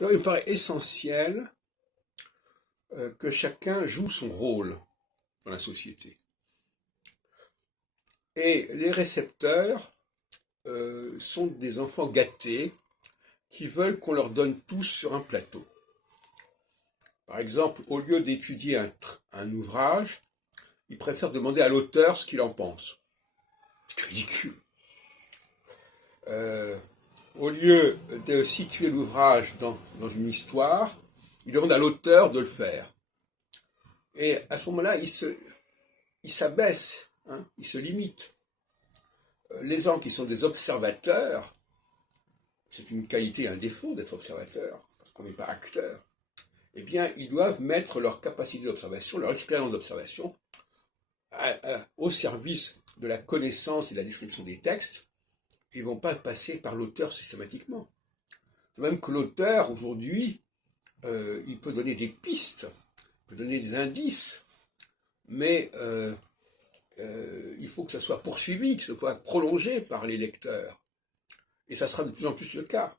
Alors, il me paraît essentiel que chacun joue son rôle dans la société. Et les récepteurs sont des enfants gâtés qui veulent qu'on leur donne tout sur un plateau. Par exemple, au lieu d'étudier un ouvrage, ils préfèrent demander à l'auteur ce qu'il en pense. C'est ridicule. Au lieu de situer l'ouvrage dans une histoire, ils demandent à l'auteur de le faire. Et à ce moment-là, ils s'abaissent, hein, ils se limitent. Les gens qui sont des observateurs, c'est une qualité et un défaut d'être observateur, parce qu'on n'est pas acteur, eh bien, ils doivent mettre leur capacité d'observation, leur expérience d'observation, au service de la connaissance et de la description des textes. Ils ne vont pas passer par l'auteur systématiquement. De même que l'auteur, aujourd'hui, il peut donner des pistes, il peut donner des indices, mais il faut que ça soit poursuivi, que ça soit prolongé par les lecteurs. Et ça sera de plus en plus le cas.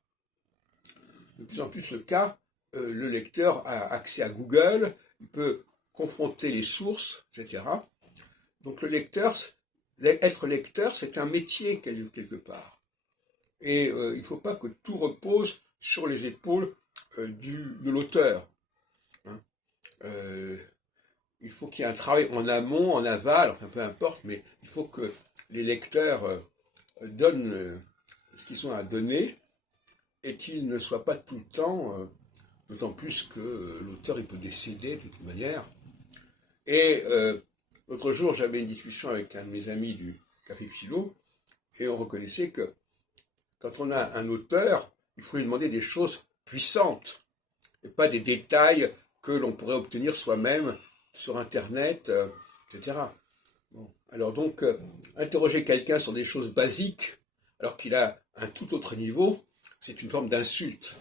De plus en plus le cas, le lecteur a accès à Google, il peut confronter les sources, etc. Donc être lecteur, c'est un métier quelque part. Et il ne faut pas que tout repose sur les épaules de l'auteur. Hein. Il faut qu'il y ait un travail en amont, en aval, enfin peu importe, mais il faut que les lecteurs donnent ce qu'ils ont à donner et qu'ils ne soient pas tout le temps, d'autant plus que l'auteur il peut décéder de toute manière. Et l'autre jour, j'avais une discussion avec un de mes amis du Café Philo et on reconnaissait que quand on a un auteur, il faut lui demander des choses puissantes et pas des détails que l'on pourrait obtenir soi-même sur Internet, etc. Bon. Alors donc, interroger quelqu'un sur des choses basiques, alors qu'il a un tout autre niveau, c'est une forme d'insulte.